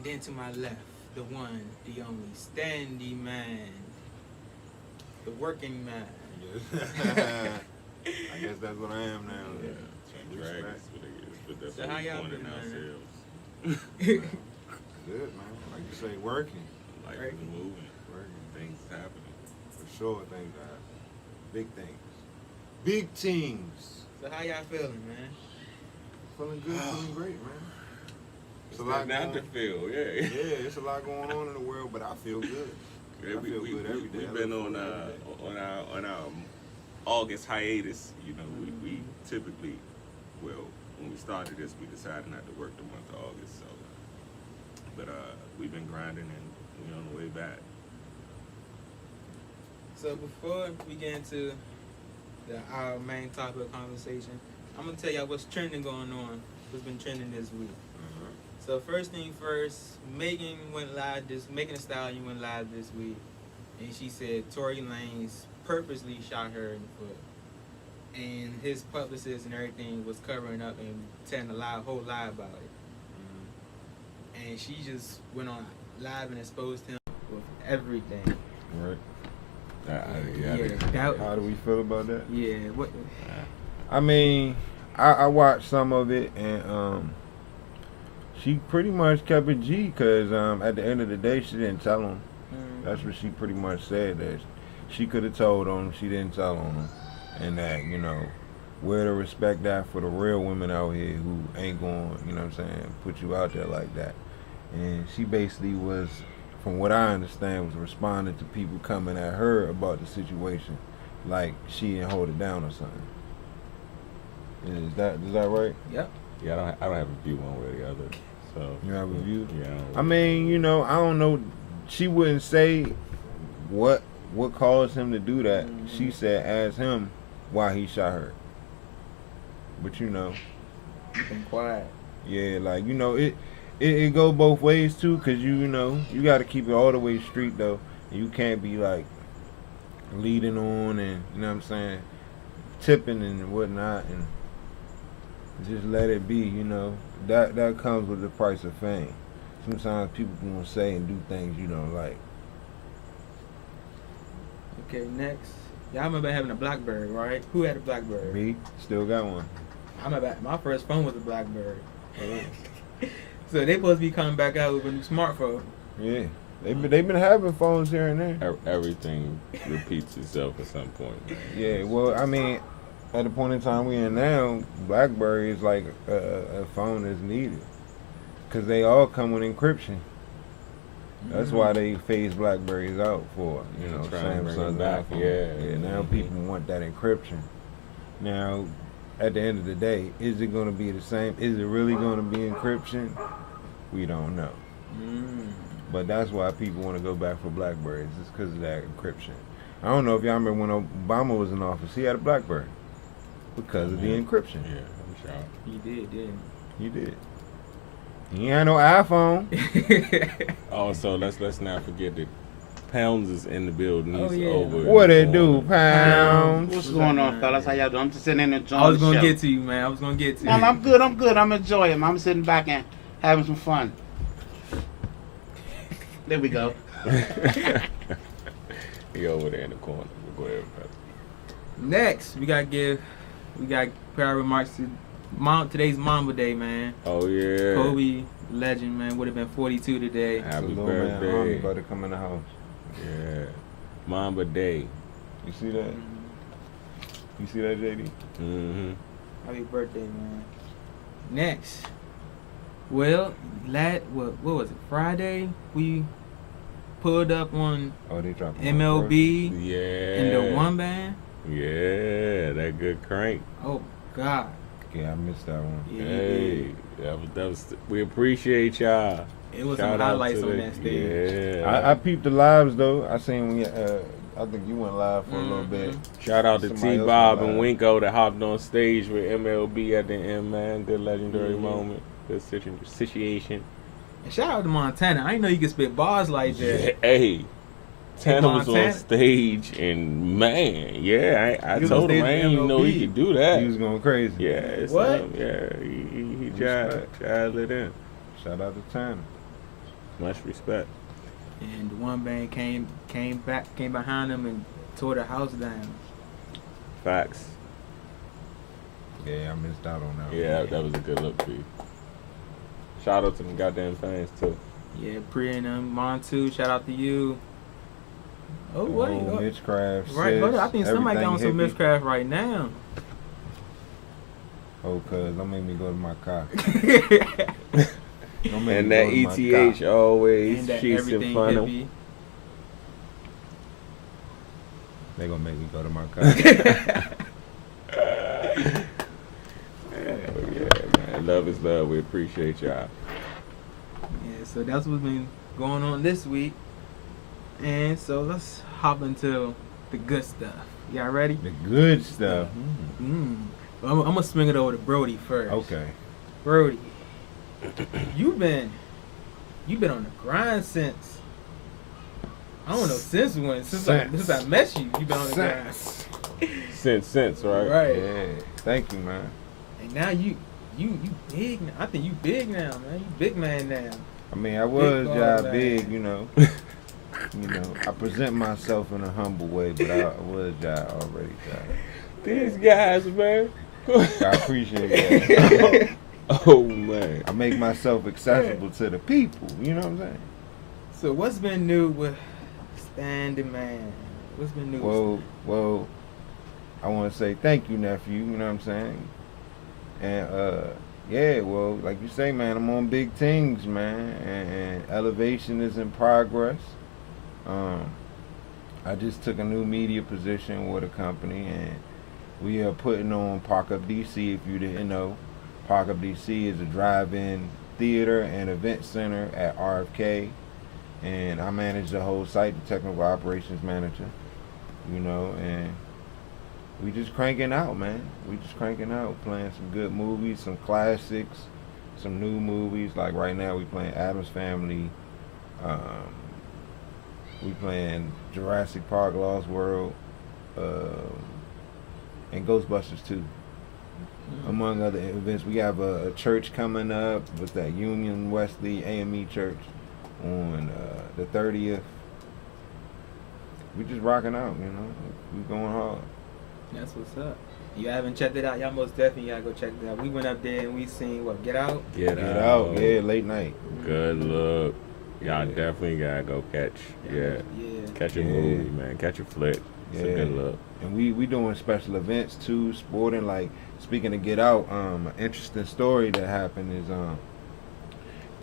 And then to my left, the one, the only, Standy Man, the working man. I guess that's what I am now. Yeah. Dragons, but that's So what how we y'all pointing been, man? ourselves. Good, man. Like you say, working. Life Right. is moving. Working. Things happening. For sure, things are big things. Big teams. So how y'all feeling, man? Feeling good, feeling great, man. It's a lot not to feel, yeah. Yeah, it's a lot going on in the world, but I feel good. Yeah, I feel good every day. We've I been look on forward to every day. our August hiatus. You know, we typically, well, when we started this, we decided not to work the month of August. So, but we've been grinding and we're on the way back. So before we get into our main topic of conversation, I'm gonna tell y'all what's trending going on. What's been trending this week. So first thing first, Megan Thee Stallion went live this week, and she said Tory Lanez purposely shot her in the foot, and his publicist and everything was covering up and telling a whole lie about it. And she just went on live and exposed him with everything. Right. Yeah, How do we feel about that? yeah. What? I mean, I watched some of it, and she pretty much kept it G, because at the end of the day, she didn't tell him. That's what she pretty much said, that she could have told him, she didn't tell him, and that, you know, where to respect that for the real women out here who ain't going, you know what I'm saying, put you out there like that. And she basically was, from what I understand, was responding to people coming at her about the situation, like she didn't hold it down or something. Is that right? Yep. Yeah, I don't have a view one way or the other. So You have a view? yeah. I mean, you know, I don't know. She wouldn't say what caused him to do that. She said, ask him why he shot her. But you know, You been quiet. yeah, like, you know, it go both ways too, cause you know, you got to keep it all the way street though. You can't be like leading on and, you know what I'm saying, tipping and whatnot, and just let it be. You know, that comes with the price of fame. Sometimes people gonna say and do things you don't like. Okay, next. Y'all remember having a BlackBerry, right? Who had a BlackBerry? Me, still got one. I remember my first phone was a BlackBerry. So they supposed to be coming back out with a new smartphone. Yeah, they've been having phones here and there. Everything repeats itself at some point, man. Yeah, well, I mean, at the point in time we in now, BlackBerry is like a phone that's needed, cause they all come with encryption. That's why they phase BlackBerries out for, you know, Trying to bring Samsung it back. iPhone. Yeah. Now people want that encryption. Now, at the end of the day, is it going to be the same? Is it really going to be encryption? We don't know. But that's why people want to go back for BlackBerries. It's because of that encryption. I don't know if y'all remember when Obama was in office, he had a BlackBerry because of the encryption. Yeah, I'm sure. He did, didn't He did. He ain't had no iPhone. he? Also, let's not forget that Pounds is in the building. He's Oh, yeah. over. What in it the do, corner. Pounds? What's going on, fellas? How y'all doing? I'm just sitting in and enjoying I was the gonna show. get to you, man. I was gonna get to you. Man, I'm good. I'm enjoying it. I'm sitting back and having some fun. There we go. He over there in the corner. Go ahead, brother. Next, we got prior remarks to today's Mamba Day, man. Oh yeah. Kobe, legend, man, would have been 42 today. Happy Little man, Army birthday. about to come in the house. Yeah. Mamba Day. You see that? You see that, JD? Mm-hmm. Happy birthday, man. Next, well, what was it? Friday, we pulled up on Oh, they dropping MLB Yeah. in the one band. Yeah, that good crank. Oh God. Yeah, I missed that one. Yeah, Hey, that was. We appreciate y'all. it was Shout some out highlights to on the- that stage. Yeah. I peeped the lives though. I seen when I think you went live for a little bit. Shout out to Somebody else T-Bob went and live. Winko that hopped on stage with MLB at the end, man. Good legendary Yeah. moment. Good situation. And shout out to Montana. I didn't know you could spit bars like that. Hey, Tanner was on Montana. stage and man, yeah, I He was on told him stage I with didn't even know he MLB. could do that. He was going crazy. Yeah, it's What? yeah, he Respect. tried it in. Shout out to Tanner. Much respect. And the one band came behind him and tore the house down. Facts. Yeah, I missed out on that. Yeah, one. that was a good look for you. Shout out to them goddamn fans too. Yeah, Pri and them, Montu, shout out to you. Oh, what? Oh, Mitchcraft. Right, Sis, hold on. I think somebody got on some everything hippie. Mishcraft right now. Oh, cuz, don't make me go to my car. Don't make And me that go to my ETH car. always And that she's everything in front of. hippie. They gonna make me go to my car. Hell yeah, man. Love is love. We appreciate y'all. Yeah, so that's what's been going on this week. And so let's hop into the good stuff. Y'all ready? The good stuff. I'm gonna swing it over to Brody first. Okay. Brody, you've been on the grind since I don't know since when since I met you. You've been on the grind. Since, right? Right. Yeah. Thank you, man. And now you big. I think you big now, man. You big man now. I mean, I was ball, y'all man. big, you know. I present myself in a humble way, but I was y'all already y'all. These guys, man. I appreciate that. Oh man. I make myself accessible to the people. You know what I'm saying? So what's been new with Standing Man? What's been new? Well, I want to say thank you, nephew. You know what I'm saying? And yeah, well, like you say, man, I'm on big things, man, and elevation is in progress. I just took a new media position with a company, and we are putting on Park Up DC. If you didn't know, Park Up DC is a drive-in theater and event center at RFK, and I manage the whole site, the technical operations manager. And we just cranking out, man. We just cranking out, playing some good movies, some classics, some new movies. Like right now, we playing Addams Family. We playing Jurassic Park, Lost World, and Ghostbusters 2. Among other events, we have a church coming up with that Union Wesley AME Church on the 30th. We just rocking out, We going hard. That's what's up. You haven't checked it out, y'all most definitely gotta go check it out. We went up there and we seen what, Get Out? Get out, yeah, late night. Good look. Y'all definitely gotta go catch. Yeah. Catch a movie, man. Catch a flick. It's a good look. And we doing special events too, sporting. Like, speaking of Get Out, an interesting story that happened is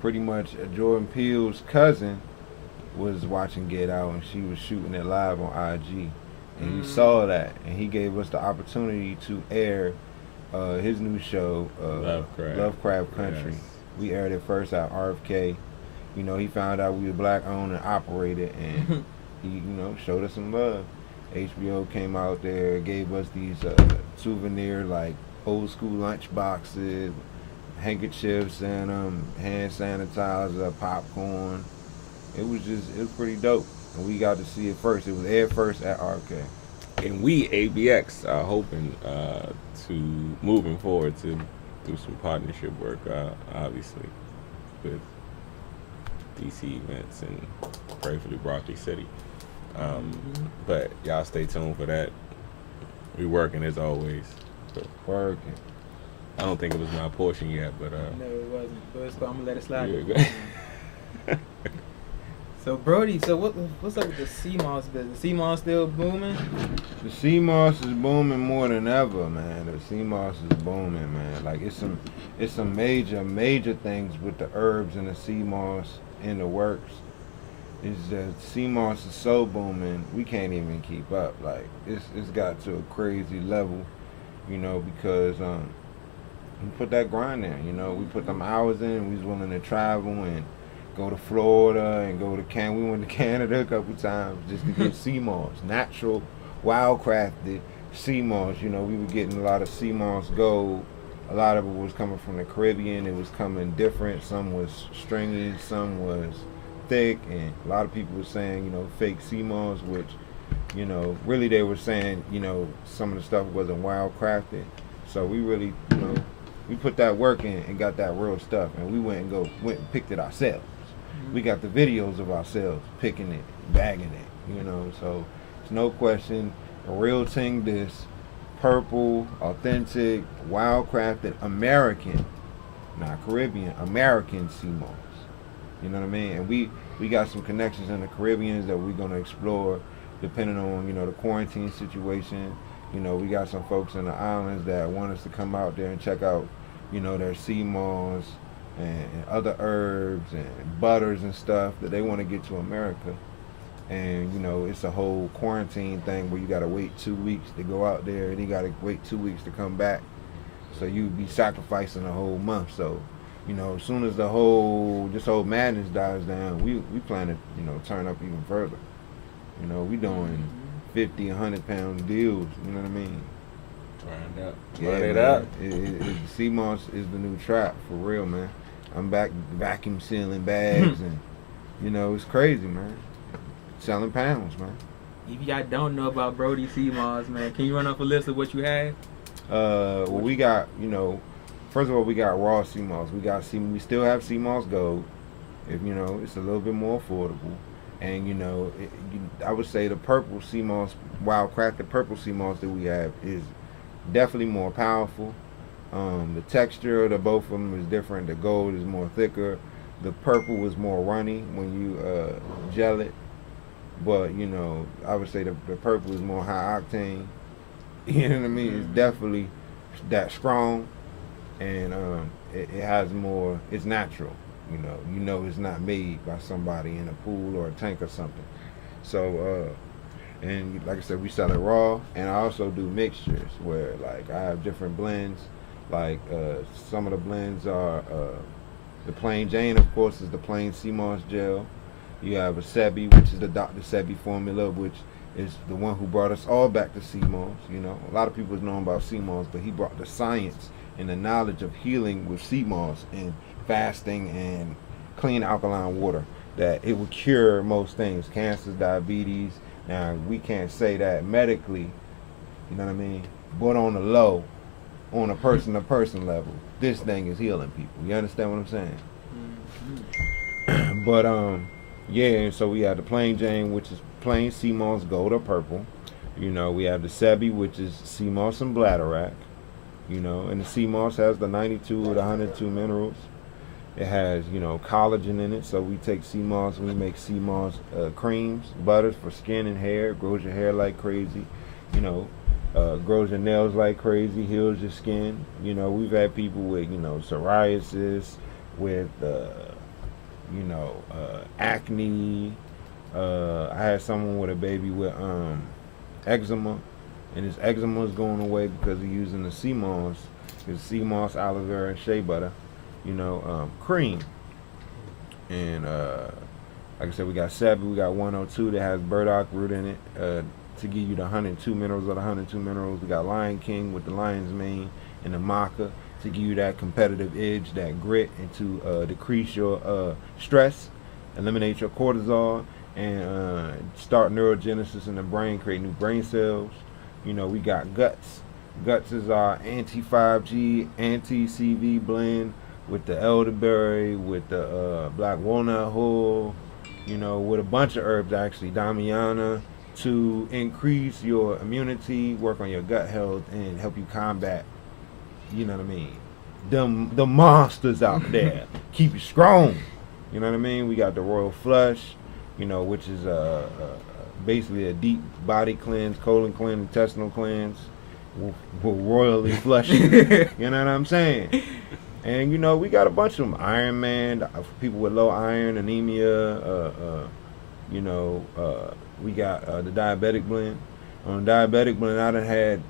pretty much Jordan Peele's cousin was watching Get Out, and she was shooting it live on IG. And he saw that, and he gave us the opportunity to air his new show, Lovecraft Country. Yes. We aired it first at RFK. He found out we were black owned and operated, and he, showed us some love. HBO came out there, gave us these souvenir, like old school lunch boxes, handkerchiefs, and hand sanitizer, popcorn. It was pretty dope. And we got to see it first. It was aired first at RFK. And we ABX are hoping to moving forward to do some partnership work, obviously, with DC events and prayerfully Broccoli City. But y'all stay tuned for that. We working as always. Working. I don't think it was my portion yet, but No, it wasn't. But it's cool. I'm gonna let it slide. Yeah. So Brody, what's up with the CMOS business? CMOS still booming? The CMOS is booming more than ever, man. The CMOS is booming, man. Like, it's some major things with the herbs and the CMOS in the works. It's just CMOS is so booming, we can't even keep up. Like, it's got to a crazy level, because we put that grind in. We put them hours in. We was willing to travel and go to Florida and go to Canada. We went to Canada a couple times just to get sea moss, natural, wildcrafted sea moss. We were getting a lot of sea moss gold. A lot of it was coming from the Caribbean. It was coming different. Some was stringy, some was thick, and a lot of people were saying, fake sea moss, which, really they were saying, some of the stuff wasn't wildcrafted. So we really, we put that work in and got that real stuff, and we went and picked it ourselves. we got the videos of ourselves picking it, bagging it, you know. So it's no question, a real thing. This purple, authentic, wildcrafted American, not Caribbean, American sea moss. You know what I mean? And we got some connections in the Caribbeans that we're gonna explore, depending on, you know, the quarantine situation. You know, we got some folks in the islands that want us to come out there and check out, you know, their sea moss and other herbs and butters and stuff that they want to get to America. And, you know, it's a whole quarantine thing where you got to wait 2 weeks to go out there, and you got to wait 2 weeks to come back. So you be sacrificing a whole month. So, you know, as soon as this whole madness dies down, we plan to, you know, turn up even further. You know, we doing 50, 100-pound deals. You know what I mean? Turned up. Yeah, Turn it man. up. Sea moss is the new trap, for real, man. I'm back vacuum sealing bags, and, you know, it's crazy, man. Selling pounds, man. If y'all don't know about Brody Sea Moss, man, can you run off a list of what you have? Well, we got, you know, first of all, we got raw sea moss. We still have sea moss gold. If, you know, it's a little bit more affordable. And, you know, I would say the purple sea moss, wildcrafted purple sea moss that we have is definitely more powerful. The texture of both of them is different. The gold is more thicker. The purple is more runny when you gel it. But, you know, I would say the purple is more high octane. You know what I mean? It's definitely that strong, and it has more. It's natural. You know, it's not made by somebody in a pool or a tank or something. So, and like I said, we sell it raw, and I also do mixtures where, like, I have different blends. Like, some of the blends are the plain Jane, of course, is the plain sea moss gel. You have a Sebi, which is the Dr. Sebi formula, which is the one who brought us all back to sea moss. You know, a lot of people know about sea moss, but he brought the science and the knowledge of healing with sea moss and fasting and clean alkaline water, that it would cure most things, cancer, diabetes. Now, we can't say that medically, you know what I mean, but on the low, on a person-to-person level, this thing is healing people. You understand what I'm saying? But, yeah, and so we have the plain Jane, which is plain sea moss, gold or purple. You know, we have the Sebi, which is sea moss and bladderwrack. You know, and the sea moss has the 92 or the 102 minerals. It has, you know, collagen in it. So we take sea moss and we make sea moss creams, butters for skin and hair. Grows your hair like crazy. You know, grows your nails like crazy, heals your skin. You know, we've had people with, you know, psoriasis, with, you know, acne. I had someone with a baby with eczema, and his eczema is going away because he's using the sea moss, aloe vera, and shea butter, you know, cream. And like I said, we got Sebi, we got 102 that has burdock root in it to give you the 102 minerals of the 102 minerals. We got Lion King with the lion's mane and the maca to give you that competitive edge, that grit, and to decrease your stress, eliminate your cortisol, and start neurogenesis in the brain, create new brain cells. You know, we got Guts. Guts is our anti-5G, anti-CV blend with the elderberry, with the black walnut hull, you know, with a bunch of herbs actually, Damiana, to increase your immunity, work on your gut health, and help you combat, you know what I mean, the monsters out there. Keep you strong. You know what I mean? We got the Royal Flush, you know, which is basically a deep body cleanse, colon cleanse, intestinal cleanse. Will royally flush you. You know what I'm saying? And, you know, we got a bunch of them. Iron Man, for people with low iron, anemia, you know, we got the diabetic blend. On diabetic blend, I done had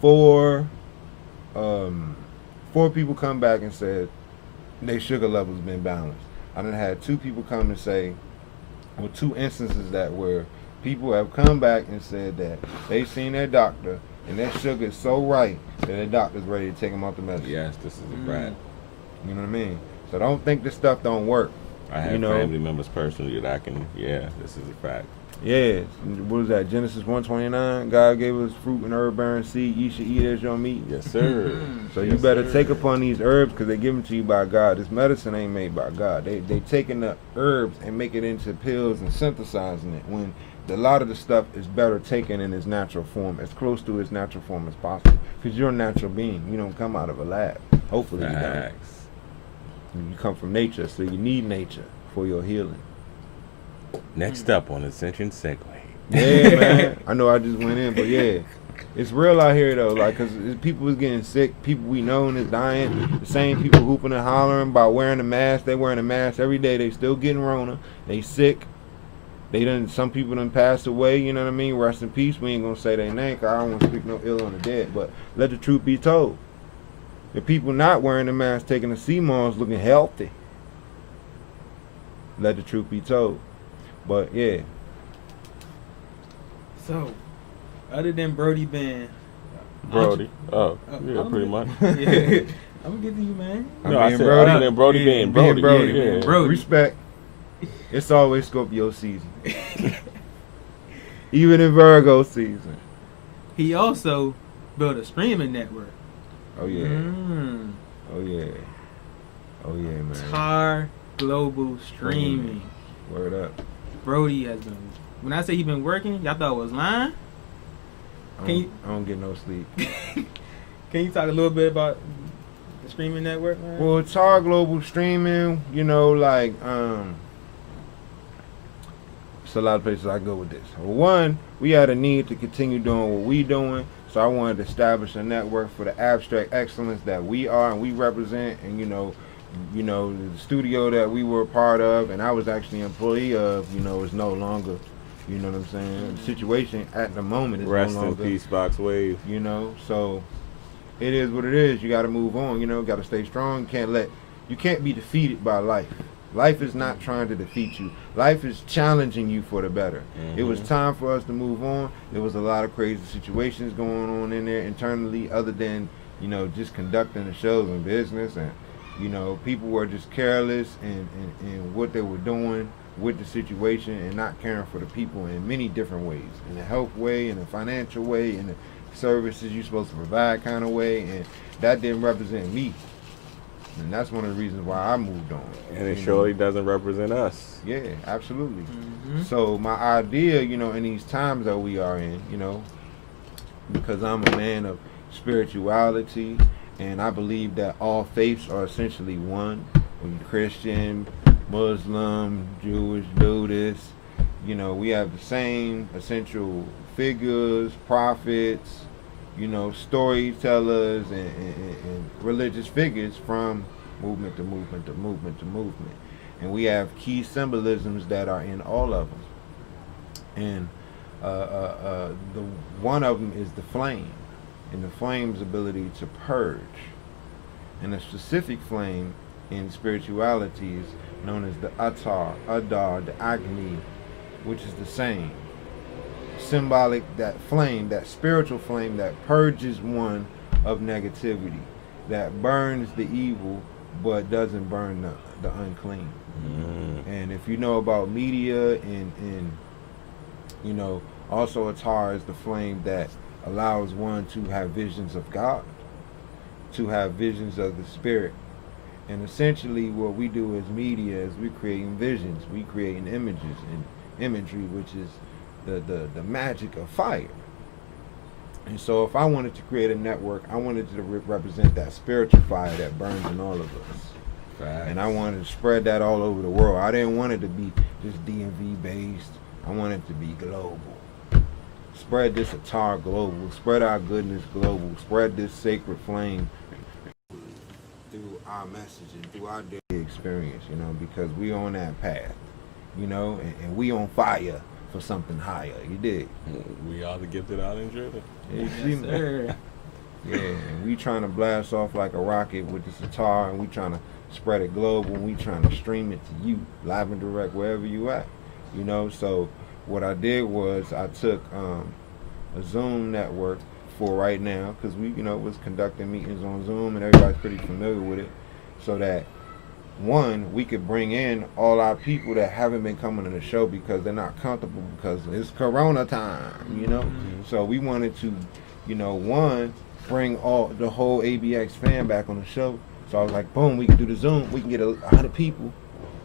four people come back and said their sugar levels been balanced. I done had 2 people come and say, well, 2 instances that where people have come back and said that they seen their doctor and their sugar is so right that their doctor's ready to take them off the medicine. Yes, this is a fact. You know what I mean? So don't think this stuff don't work. I have family members personally that this is a fact. Yeah, what was that? Genesis 1:29. God gave us fruit and herb bearing seed. You should eat as your meat. Yes, sir. So you Yes, better sir. take upon these herbs because they given to you by God. This medicine ain't made by God. They taking the herbs and make it into pills and synthesizing it. When a lot of the stuff is better taken in its natural form, as close to its natural form as possible. Because you're a natural being. You don't come out of a lab. Hopefully you don't. Facts. You come from nature, so you need nature for your healing. Next up on Ascension Segue. Yeah, man. I know I just went in, but yeah. It's real out here, though. Like, because people is getting sick. People we know is dying. The same people hooping and hollering about wearing a mask. They wearing a mask every day. They still getting Rona. They sick. Some people done passed away, you know what I mean? Rest in peace. We ain't going to say their name because I don't want to speak no ill on the dead. But let the truth be told. The people not wearing the mask, taking the CMOS, looking healthy. Let the truth be told. But, yeah. So, other than Brody being Brody. Oh, yeah, I'm pretty good. much. Yeah. I'm gonna get to you, man. No, I being said Brody. other than Brody Yeah, being being Brody. Brody. Yeah. Brody. Respect. It's always Scorpio season. Even in Virgo season. He also built a streaming network. Oh, yeah. Mm. Oh, yeah. Oh, yeah, man. Tar Global Streaming. Word up. Brody has been. When I say he been working, y'all thought I was lying. I don't get no sleep. Can you talk a little bit about the streaming network, man? Well, Tar Global Streaming, you know, like, it's a lot of places I go with this. Well, one, we had a need to continue doing what we doing, so I wanted to establish a network for the abstract excellence that we are and we represent, and you know, the studio that we were a part of, and I was actually an employee of, you know, is no longer, you know what I'm saying? The situation at the moment is Rest no in longer, peace, Box Wave. you know, so it is what it is. You got to move on, you know, got to stay strong. You can't be defeated by life. Life is not trying to defeat you. Life is challenging you for the better. It was time for us to move on. There was a lot of crazy situations going on in there internally, other than, you know, just conducting the shows and business, and you know, people were just careless in what they were doing with the situation and not caring for the people in many different ways. In a health way, in a financial way, in the services you're supposed to provide kind of way, and that didn't represent me. And that's one of the reasons why I moved on. And it You surely know? doesn't represent us. Yeah, absolutely. Mm-hmm. So my idea, you know, in these times that we are in, you know, because I'm a man of spirituality, and I believe that all faiths are essentially one. When you're Christian, Muslim, Jewish, Buddhist, you know, we have the same essential figures, prophets, you know, storytellers, and religious figures from movement to movement to movement to movement. And we have key symbolisms that are in all of them. And the one of them is the flame, and the flame's ability to purge. And a specific flame in spirituality is known as the Atar, Adar, the Agni, which is the same. Symbolic, that flame, that spiritual flame that purges one of negativity, that burns the evil but doesn't burn the unclean. And if you know about media and you know, also Atar is the flame that allows one to have visions of God, to have visions of the spirit. And essentially what we do as media is we're creating visions, we creating images and imagery, which is the magic of fire. And so if I wanted to create a network, I wanted to represent that spiritual fire that burns in all of us. And I wanted to spread that all over the world. I didn't want it to be just DMV based. I want it to be global. Spread this Atar global. Spread our goodness global. Spread this sacred flame through our message and through our daily experience, you know, because we on that path, you know, and we on fire for something higher. You dig? We are the gifted out in Jordan. Yeah, you see Yes, me? sir. Yeah, and we trying to blast off like a rocket with this Atar, and we trying to spread it global, and we trying to stream it to you, live and direct, wherever you at. You know, so what I did was I took a Zoom network for right now, because we, you know, was conducting meetings on Zoom, and everybody's pretty familiar with it, so that one, we could bring in all our people that haven't been coming to the show because they're not comfortable because it's Corona time, you know. So we wanted to, you know, one, bring all the whole ABX fan back on the show. So I was like, boom, we can do the Zoom. We can get 100 people,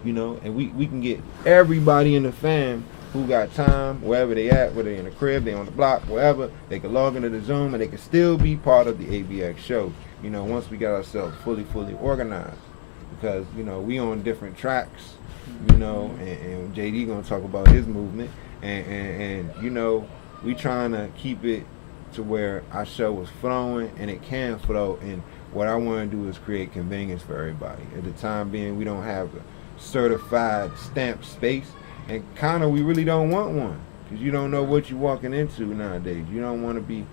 you know, and we can get everybody in the fam who got time, wherever they at, whether they in the crib, they on the block, wherever, they can log into the Zoom and they can still be part of the ABX show, you know, once we got ourselves fully organized. Because, you know, we on different tracks, you know, and JD gonna talk about his movement, and you know, we trying to keep it to where our show is flowing and it can flow, and what I want to do is create convenience for everybody. At the time being, we don't have a certified stamped space, and kind of we really don't want one, because you don't know what you're walking into nowadays. You don't want to be,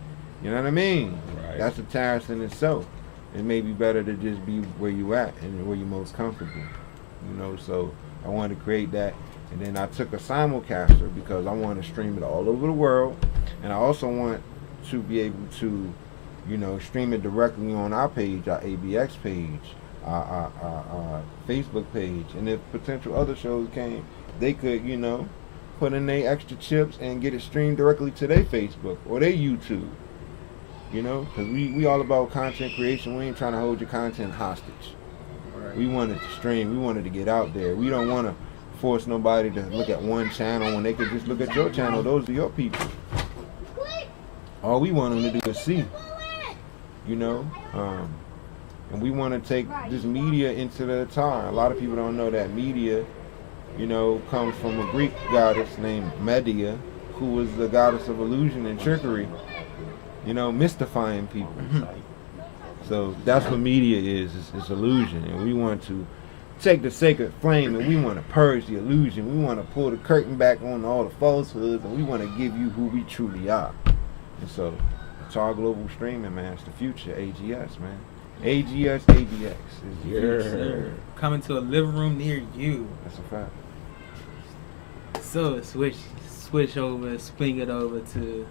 you know what I mean? Right. That's a task in itself. It may be better to just be where you at and where you're most comfortable, you know. So I wanted to create that, and then I took a simulcaster because I want to stream it all over the world, and I also want to be able to, you know, stream it directly on our page, our ABX page, our Facebook page, and if potential other shows came, they could, you know, put in their extra chips and get it streamed directly to their Facebook or their YouTube. You know, because we all about content creation. We ain't trying to hold your content hostage. Right. We wanted to stream. We wanted to get out there. We don't want to force nobody to look at one channel when they could just look at your channel. Those are your people. All we want them to do is see. You know, and we want to take this media into the Attar. A lot of people don't know that media, you know, comes from a Greek goddess named Medea, who was the goddess of illusion and trickery. You know, mystifying people. So that's what media is. It's illusion, and we want to take the sacred flame and we want to purge the illusion. We want to pull the curtain back on all the falsehoods, and we want to give you who we truly are. And so, Attar Global Streaming, man, it's the future. AGS, man. AGS ABX is the future. Coming to a living room near you. That's a fact. So switch over, swing it over to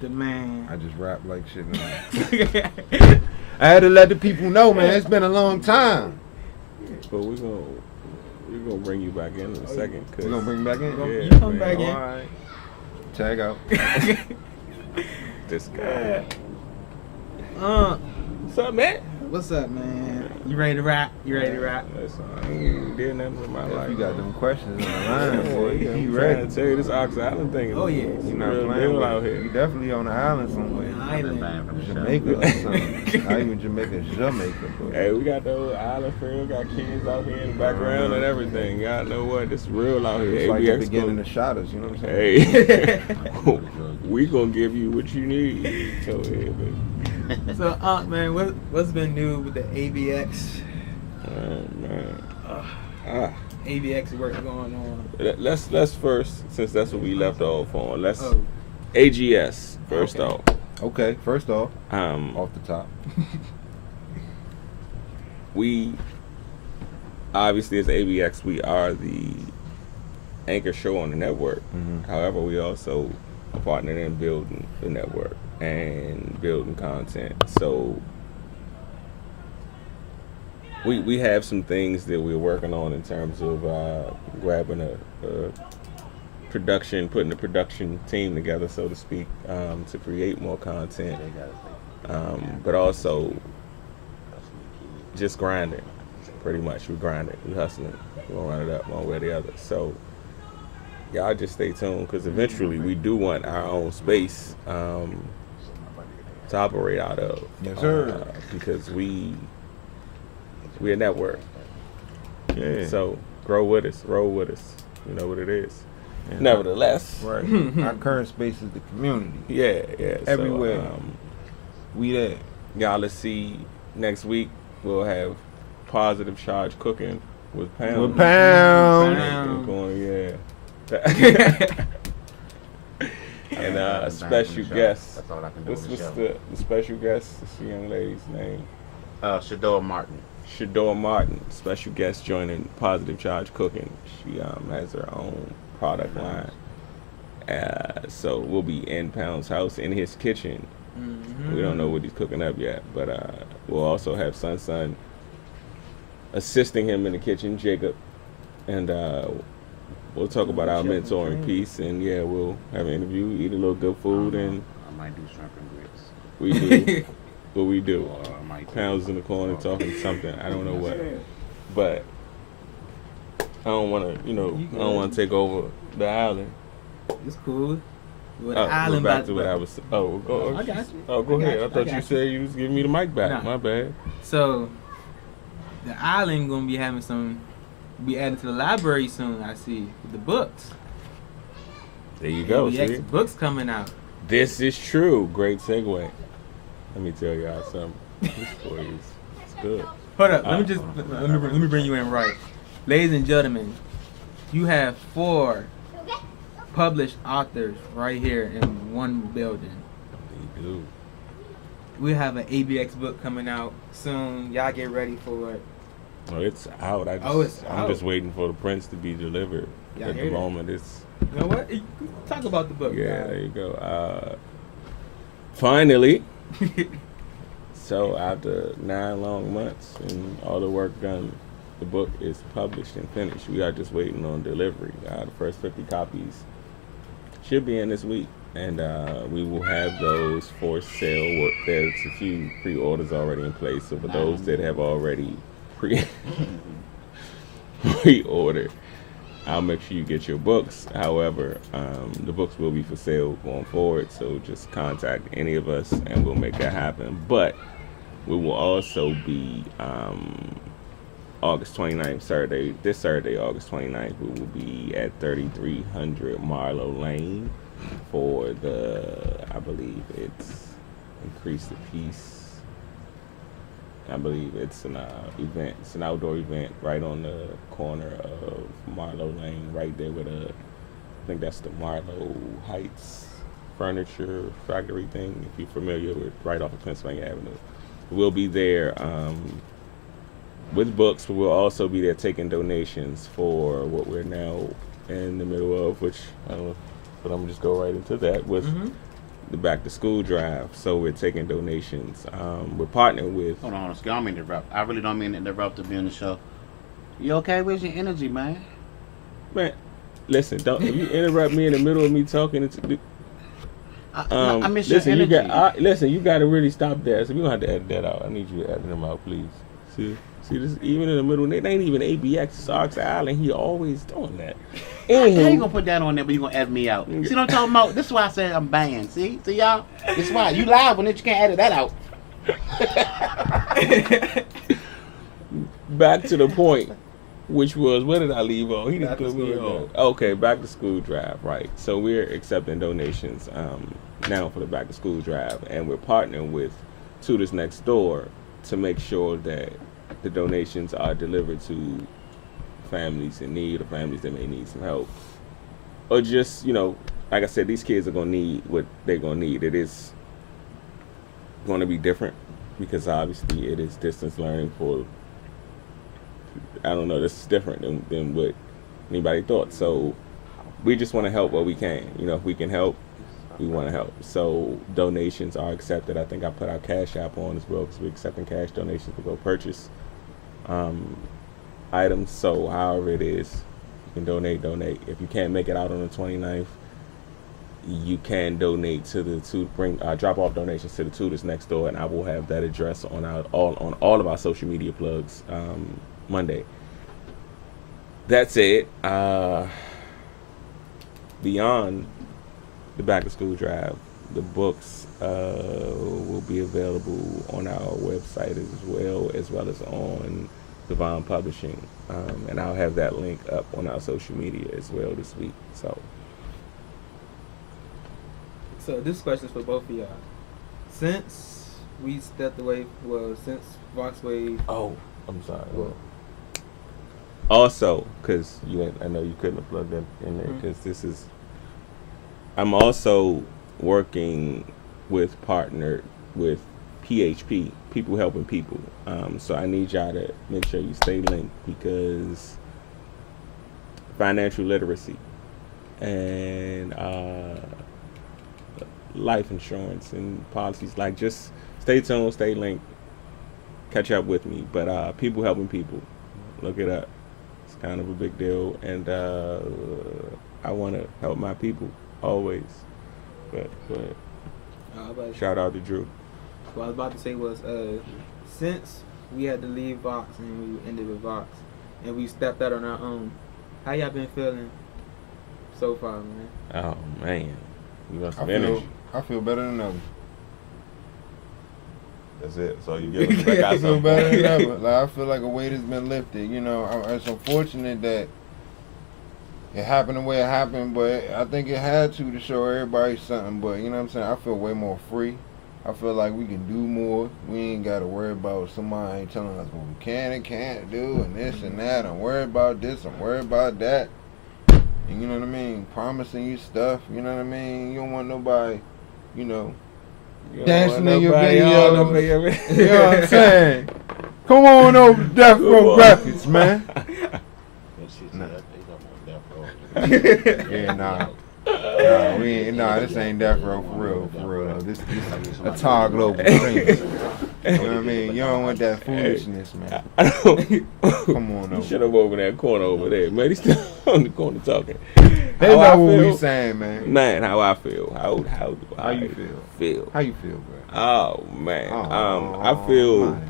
the man. I just rap like shit now. I had to let the people know, man. It's been a long time. But we're gonna bring you back in a second. We're gonna bring you back in? Yeah, you come back in. All right. Tag out. This guy. What's up, man? What's up, man? You ready to rap? Listen, I ain't did nothing with my life. You got them questions on the line, boy. Yeah, You I'm ready? trying to tell you this Ox Island thing. Oh, yeah. You not playing with out it. here. You definitely on the island somewhere. Island. Jamaica or something. Not even Jamaica, but. Hey, we got the old island feel. We got kids out here in the background and everything. Y'all know what? This is real out here. It's like the ABX beginning of Shotters, you know what I'm saying? Hey, we gonna give you what you need. Go ahead, baby. So, man, what's been new with the ABX? Man. ABX work going on. Let's first, since that's what we left off on. Let's AGS first off. Okay, first off, Off the top. We obviously as ABX, we are the anchor show on the network. Mm-hmm. However, we also are partnered in building the network and building content. So we have some things that we're working on in terms of grabbing a production, putting a production team together, so to speak, to create more content, but also just grinding. Pretty much, we're grinding, we're hustling, we're gonna run it up one way or the other. So y'all just stay tuned, because eventually we do want our own space to operate out of. Yes, sir. Because we're a network. Yeah. So grow with us, roll with us. You know what it is. Yeah. Nevertheless, Right. Our current space is the community. yeah. Everywhere. So, We there. y'all, let's see. Next week we'll have Positive Charge Cooking with Pound. With Pound. Pound. Going, yeah. And a special guest. That's all I can do. What's on the show. the special guest? What's the young lady's name? Shador Martin. Shador Martin, special guest joining Positive Charge Cooking. She has her own product line. So we'll be in Pound's house, in his kitchen. Mm-hmm. We don't know what he's cooking up yet, but we'll also have Sun assisting him in the kitchen, Jacob, and we'll talk about our mentoring piece, and yeah, we'll have an interview, eat a little good food, and I might do shrimp and grits. we do what we do. Or I might Pounds in the corner talking something, I don't know what, but I don't want to, I don't want to take over the island. It's cool. Well, the We're island back about to what I was. Oh, go. I got you. Oh, go I got ahead. you. I thought got you said you was giving me the mic back. Nah. My bad. So, the island gonna be having be added to the library soon. I see with the books. There you go. ABX See, books coming out. this is true. Great segue. Let me tell y'all something. This boy it's good. Hold up. Let me bring you in right, ladies and gentlemen. You have 4 published authors right here in one building. You do. We have an ABX book coming out soon. Y'all get ready for it. Oh, it's out. It's I'm out. just waiting for the prints to be delivered. Y'all At the hear that? moment, it's You know what? Talk about the book. yeah. guys. There you go. Finally. So after 9 long months and all the work done, the book is published and finished. We are just waiting on delivery. The first 50 copies should be in this week, and we will have those for sale. There's a few pre-orders already in place, so for those that have already pre-ordered, I'll make sure you get your books. However, the books will be for sale going forward, so just contact any of us and we'll make that happen. But we will also be August 29th, this Saturday, August 29th, we will be at 3300 Marlowe Lane for I believe it's Increase the Peace. I believe it's an event. It's an outdoor event right on the corner of Marlowe Lane, right there with I think that's the Marlowe Heights Furniture Factory thing, if you're familiar with, right off of Pennsylvania Avenue. We'll be there with books, but we'll also be there taking donations for what we're now in the middle of, which I don't know, but I'm gonna just go right into that with the back to school drive. So we're taking donations. We're partnering with. Hold on, I don't mean to interrupt. I really don't mean to interrupt to be on the show. You okay? Where's your energy, man? Man, listen, don't if you interrupt me in the middle of me talking. I miss Listen, your energy. listen, you got to really stop that. So we gonna have to edit that out. I need you to edit them out, please. See this even in the middle. It ain't even ABX. It's Ox Island. He always doing that. How you Anywho, gonna put that on there, but you gonna edit me out? See what I'm talking about? This is why I said I'm banned. See y'all? This is why you live on it. You can't edit that out. back to the point, which was, where did I leave on? He didn't Back to put me school on. Okay, back to school drive, right. So we're accepting donations now for the back to school drive, and we're partnering with Tutors Next Door to make sure that the donations are delivered to families in need or families that may need some help. Or just, like I said, these kids are going to need what they're going to need. It is going to be different because obviously it is distance learning for, I don't know, this is different than what anybody thought. So we just want to help what we can. If we can help, we want to help. So donations are accepted. I think I put our Cash App on as well because we're accepting cash donations to go purchase items. So however it is, you can donate. If you can't make it out on the 29th, you can donate to drop off donations to the Tutors Next Door, and I will have that address on all of our social media plugs Monday. That said, beyond the back to school drive, the books will be available on our website as well as on Divine Publishing, and I'll have that link up on our social media as well this week. So this question is for both of y'all. Since we stepped away, since Voxwave. Oh, I'm sorry. Well, also, because I know you couldn't have plugged that in there, because I'm also partnered with PHP, People Helping People. So I need y'all to make sure you stay linked, because financial literacy and life insurance and policies, just stay tuned, stay linked, catch up with me. But People Helping People, Look it up. It's kind of a big deal, and I want to help my people always. But shout out to Drew. What I was about to say was, since we had to leave Vox and we ended with Vox, and we stepped out on our own, how y'all been feeling so far, man? Oh man, you got some I energy. feel better than ever. That's it. So you get back out I feel some better than ever. Like, I feel like a weight has been lifted. You know, it's unfortunate that it happened the way it happened, but I think it had to show everybody something. But you know what I'm saying? I feel way more free. I feel like we can do more. We ain't got to worry about somebody telling us what we can and can't do and this and that. I'm worried about this. I'm worried about that. And you know what I mean? Promising you stuff. You know what I mean? You don't want nobody, you know, dancing in your videos. You know what I'm saying? Come on over to Death Row Graphics, man. Yeah, nah. This ain't Death Row for real though. This is a Tar Global dream. You know what I mean? You don't want that foolishness, man. Come on You over. shut up over that corner over there, man. He's still on the corner talking. They How I know what feel? we saying, man. Man, how I feel. How do How you I feel? How you feel, bro? Oh man. Oh, I feel man.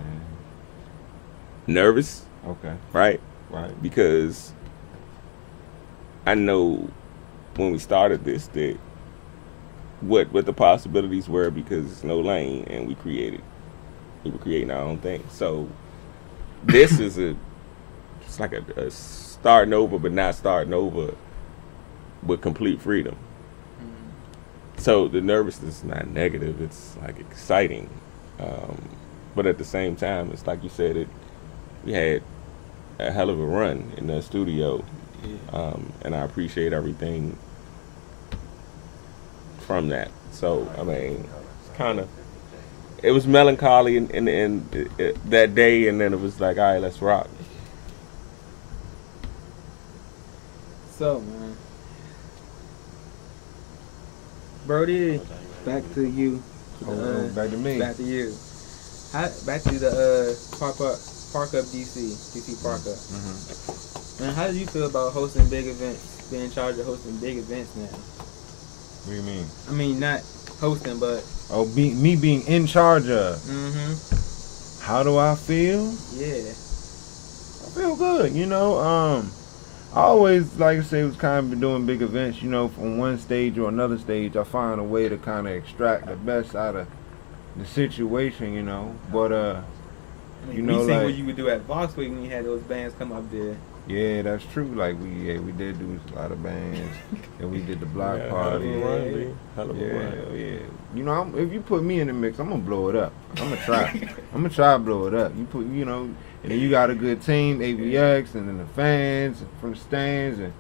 nervous, Okay, right? right. Because I know when we started this that what the possibilities were, because it's no lane and we were creating our own thing. So this is it's like a starting over, but not starting over with complete freedom. So the nervousness is not negative, it's like exciting. But at the same time, it's like you said, we had a hell of a run in the studio. And I appreciate everything from that. So, I mean, it was melancholy in that day, and then it was like, all right, let's rock. So, man. Brody, back to you. Back to me. Back to you. Back to the Park Up DC Park Up. Mm-hmm. Man, how do you feel about hosting big events, being in charge of hosting big events now? What do you mean? I mean, not hosting, but... Oh, me being in charge of. Mm-hmm. How do I feel? Yeah. I feel good, you know. I always, like I say, was kind of doing big events, you know, from one stage or another stage. I find a way to kind of extract the best out of the situation, you know. But, you know, we seen like, what you would do at Vox Week when you had those bands come up there. yeah, that's true. Like, we did do a lot of bands, and we did the block party. Hell of a run. Yeah. You know, if you put me in the mix, I'm gonna blow it up. I'm gonna try. I'm gonna try to blow it up. You know, and then you got a good team, ABX, and then the fans from the stands, and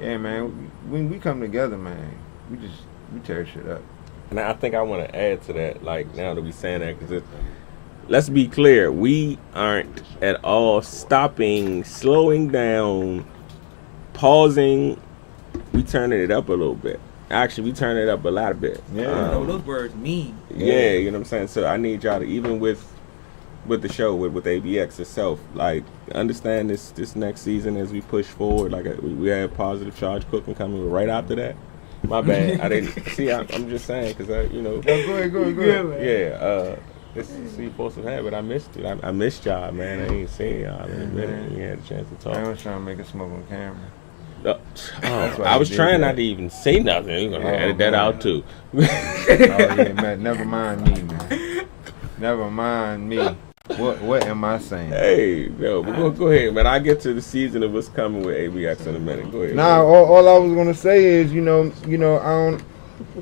yeah, man, when we come together, man, we tear shit up. And I think I want to add to that, like, now that we saying that, because let's be clear, we aren't at all stopping, slowing down, pausing. We turning it up a little bit. Actually, we turning it up a lot bit. You know, those words mean. Yeah, you know what I'm saying? So I need y'all to, even with the show, with ABX itself, like, understand this next season as we push forward. Like, we have Positive Charge Cooking coming right after that. My bad. I didn't see. I'm just saying, because you know. Go ahead. Yeah. This is you supposed to have it. I missed it. I missed y'all, man. I ain't seen y'all in a minute. We had a chance to talk. I was trying to make a smoke on camera. I was trying not to even say nothing. You're gonna edit that out too. Oh yeah, man. Never mind me, man. Never mind me. What am I saying? Hey, no, but go ahead, man. I'll get to the season of what's coming with ABX in a minute. Go ahead. Nah, all I was gonna say is, you know,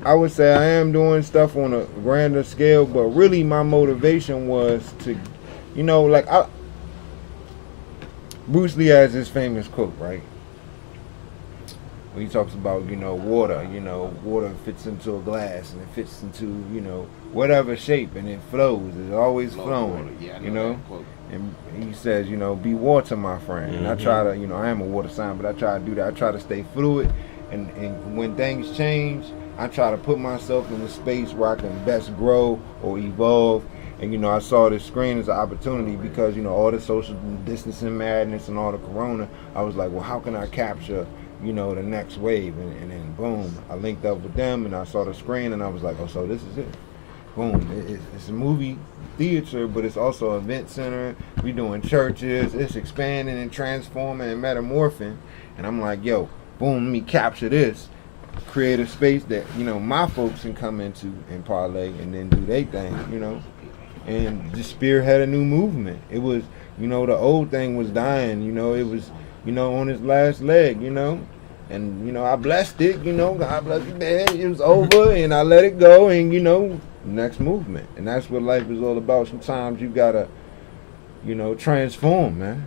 I would say I am doing stuff on a grander scale, but really my motivation was to, you know, like Bruce Lee has this famous quote, right? When he talks about, you know, water fits into a glass and it fits into, you know, whatever shape and it flows. It's always flowing, Yeah, you know? And he says, you know, be water, my friend. And I try to, you know, I am a water sign, but I try to do that. I try to stay fluid. And when things change, I try to put myself in a space where I can best grow or evolve And, you know, I saw this screen as an opportunity because, you know, all the social distancing madness and all the corona, I was like, well, how can I capture, you know, the next wave? And then, boom, I linked up with them and I saw the screen and I was like, oh, so this is it. Boom. It's a movie theater, but it's also an event center. We doing churches. It's expanding and transforming and metamorphing. And I'm like, yo, boom, let me capture this. Create a space that, you know, my folks can come into and parlay and then do their thing, you know. And just spearhead a new movement. It was, you know, the old thing was dying, you know, it was, you know, on its last leg, you know. And, you know, I blessed it, you know, God bless it, man. It was over and I let it go and, you know, next movement. And that's what life is all about. Sometimes you gotta, you know, transform, man.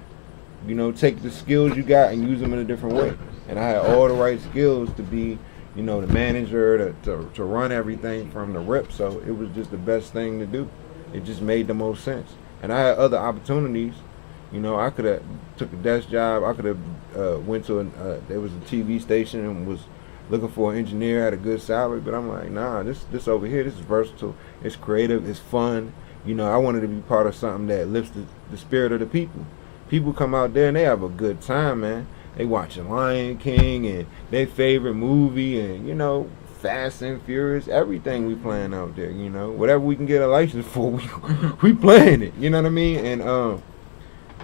You know, take the skills you got and use them in a different way. And I had all the right skills to be, you know, the manager, to run everything from the rip. So it was just the best thing to do. It just made the most sense. And I had other opportunities. You know, I could have took a desk job. I could have went to there was a TV station and was looking for an engineer, had a good salary. But I'm like, nah, this over here, this is versatile. It's creative. It's fun. You know, I wanted to be part of something that lifts the spirit of the people. People come out there and they have a good time, man. They watching Lion King and their favorite movie and, you know, Fast and Furious, everything we playing out there, you know. Whatever we can get a license for, we playing it, you know what I mean? And,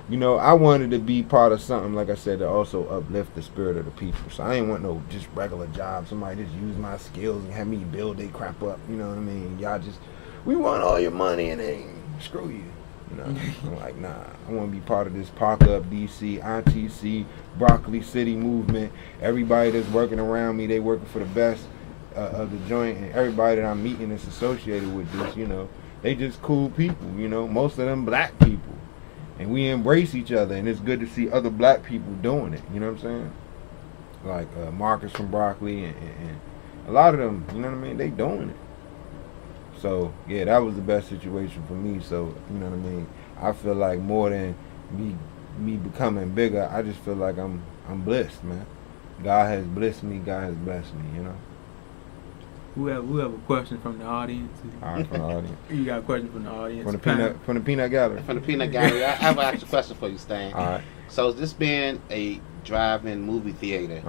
you know, I wanted to be part of something, like I said, to also uplift the spirit of the people. So I ain't want no just regular job. Somebody just use my skills and have me build they crap up, you know what I mean? Y'all just, we want all your money and then screw you. You know, I'm like, nah, I want to be part of this Park Up DC, ITC, Broccoli City movement. Everybody that's working around me, they working for the best of the joint, and everybody that I'm meeting that's associated with this, you know, they just cool people, you know, most of them black people. And we embrace each other, and it's good to see other black people doing it, you know what I'm saying? Like Marcus from Broccoli and a lot of them, you know what I mean, they doing it. So, yeah, that was the best situation for me. So, you know what I mean? I feel like more than me becoming bigger, I just feel like I'm blessed, man. God has blessed me. God has blessed me, you know? We have a question from the audience. All right, from the audience. You got a question from the audience. From the peanut gallery. From the peanut gallery. I have an actual question for you, Stan. All right. So, this being a drive-in movie theater,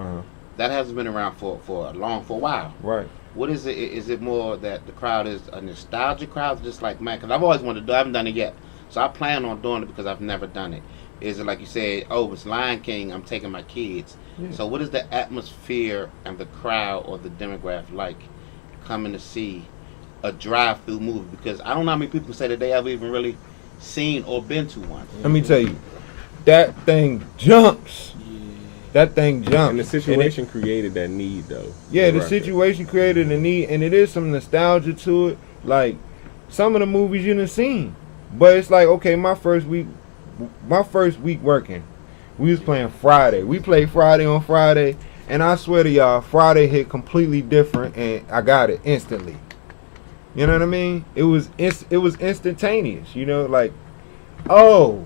that hasn't been around for a while. Right. What is it? Is it more that the crowd is a nostalgic crowd, just like mine? Because I've always wanted to do it. I haven't done it yet. So I plan on doing it because I've never done it. Is it like you said, oh, it's Lion King, I'm taking my kids. Yeah. So what is the atmosphere and the crowd or the demographic like coming to see a drive-through movie? Because I don't know how many people say that they ever even really seen or been to one. Let me tell you, that thing jumps. That thing jumped. And the situation created that need, though. Yeah, the situation created a need, and it is some nostalgia to it. Like, some of the movies you done seen. But it's like, okay, my first week working, we was playing Friday. We played Friday on Friday, and I swear to y'all, Friday hit completely different, and I got it instantly. You know what I mean? It was instantaneous, you know, like, oh.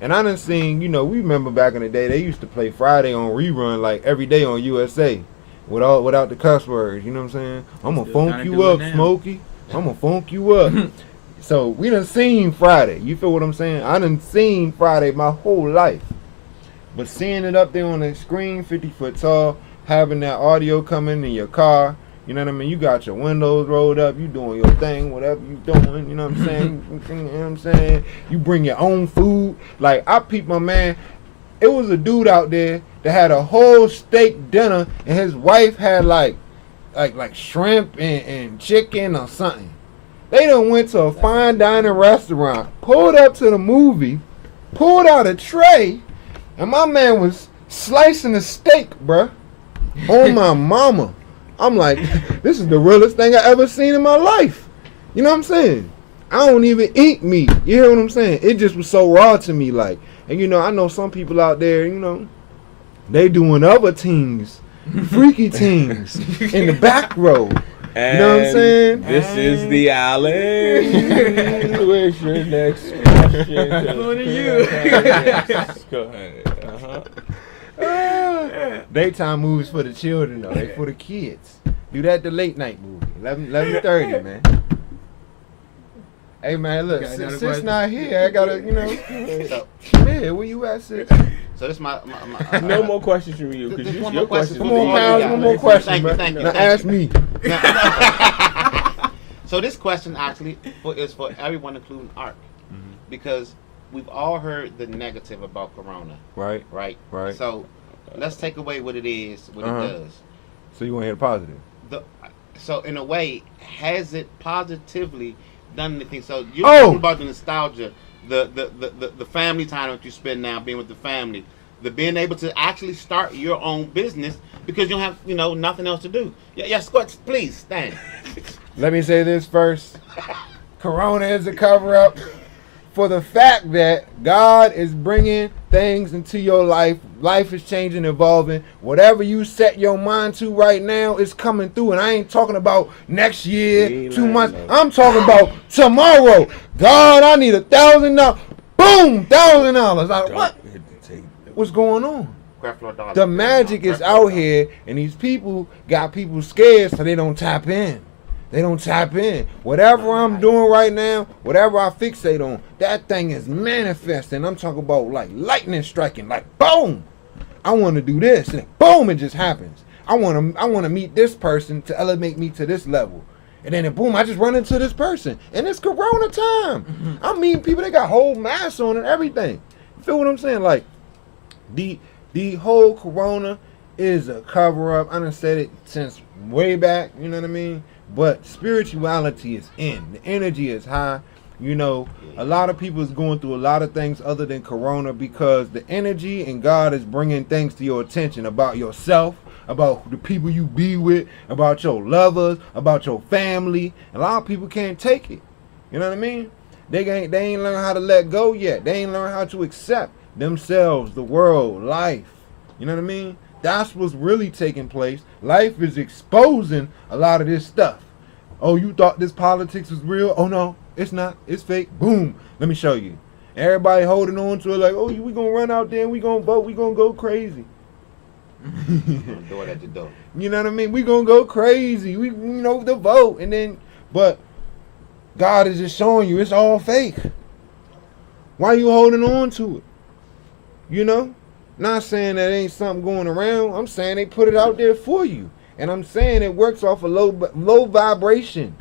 And I done seen, you know, we remember back in the day, they used to play Friday on rerun like every day on USA without the cuss words, you know what I'm saying? I'm going to funk you up, Smokey. I'm going to funk you up. So we done seen Friday. You feel what I'm saying? I done seen Friday my whole life. But seeing it up there on the screen, 50 foot tall, having that audio coming in your car, you know what I mean? You got your windows rolled up, you doing your thing, whatever you doing, you know what I'm saying? You know what I'm saying? You bring your own food. Like, I peeped my man, it was a dude out there that had a whole steak dinner, and his wife had like shrimp and chicken or something. They done went to a fine dining restaurant, pulled up to the movie, pulled out a tray, and my man was slicing the steak, bruh, on my mama. I'm like, this is the realest thing I ever seen in my life. You know what I'm saying? I don't even eat meat. You hear what I'm saying? It just was so raw to me, like. And you know, I know some people out there, you know, they doing other things, freaky things, in the back row. And you know what I'm saying? This is the island. Where's your next question? Going to you. Go ahead. Daytime movies for the children, though. They for the kids. Do that the late night movie. 11:30, man. Hey man, look, Okay, another sis question. not here. I gotta, So, yeah, where you at, sis? so this my No more questions from you because Just one your more question. questions. Come will on, be pals, easy. one more question, Thank you, man. thank you, Now thank ask me. So this question actually is for everyone, including Art, because we've all heard the negative about Corona, Right. right? Right. So let's take away what it is, what Uh-huh. it does. So you want to hear the positive? So in a way, has it positively done anything? So you're Oh! talking about the nostalgia, the family time that you spend now being with the family, the being able to actually start your own business because you don't have nothing else to do. Yeah, Scott, please stand. Let me say this first. Corona is a cover-up for the fact that God is bringing things into your life. Life is changing, evolving. Whatever you set your mind to right now is coming through. And I ain't talking about next year, 2 months. I'm talking about tomorrow. God, I need $1,000. Boom, $1,000. What? What's going on? The magic is out here, and these people got people scared, so they don't tap in. They don't tap in. Whatever I'm doing right now, whatever I fixate on, that thing is manifesting. I'm talking about like lightning striking, like boom. I want to do this, and boom, it just happens. I want to meet this person to elevate me to this level, and then boom, I just run into this person, and it's Corona time. I'm meeting people that got whole masks on and everything. You feel what I'm saying? Like the whole Corona is a cover up. I done said it since way back. You know what I mean? But spirituality is in. The energy is high. A lot of people is going through a lot of things other than Corona because the energy and God is bringing things to your attention about yourself, about the people you be with, about your lovers, about your family. A lot of people can't take it. You know what I mean? They ain't learned how to let go yet. They ain't learned how to accept themselves, the world, life. You know what I mean? That's what's really taking place. Life is exposing a lot of this stuff. Oh, you thought this politics was real? Oh no, it's not. It's fake. Boom. Let me show you. Everybody holding on to it like, oh, we gonna run out there and we gonna vote. We gonna go crazy. Do it at the door. You know what I mean? We gonna go crazy. We, the vote, and then, but God is just showing you it's all fake. Why you holding on to it? Not saying that ain't something going around. I'm saying they put it out there for you. And I'm saying it works off a low vibration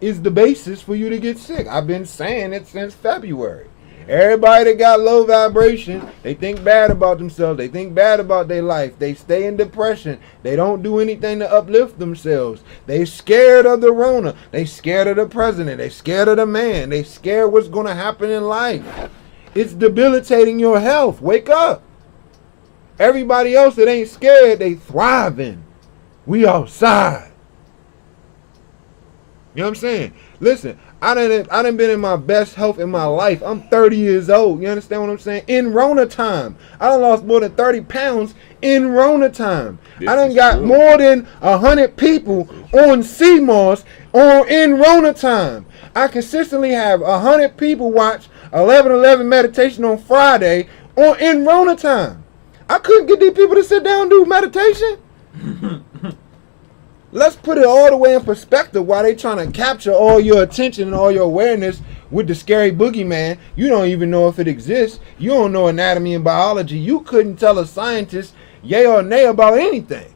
is the basis for you to get sick. I've been saying it since February. Everybody that got low vibration, they think bad about themselves. They think bad about their life. They stay in depression. They don't do anything to uplift themselves. They scared of the Rona. They scared of the president. They scared of the man. They scared what's going to happen in life. It's debilitating your health. Wake up. Everybody else that ain't scared, they thriving. We outside. You know what I'm saying? Listen, I done been in my best health in my life. I'm 30 years old. You understand what I'm saying? In Rona time. I done lost more than 30 pounds in Rona time. I done got more than 100 people on CMOS in Rona time. I consistently have 100 people watch 11:11 meditation on Friday in Rona time. I couldn't get these people to sit down and do meditation. Let's put it all the way in perspective while they trying to capture all your attention and all your awareness with the scary boogeyman. You don't even know if it exists. You don't know anatomy and biology. You couldn't tell a scientist yay or nay about anything.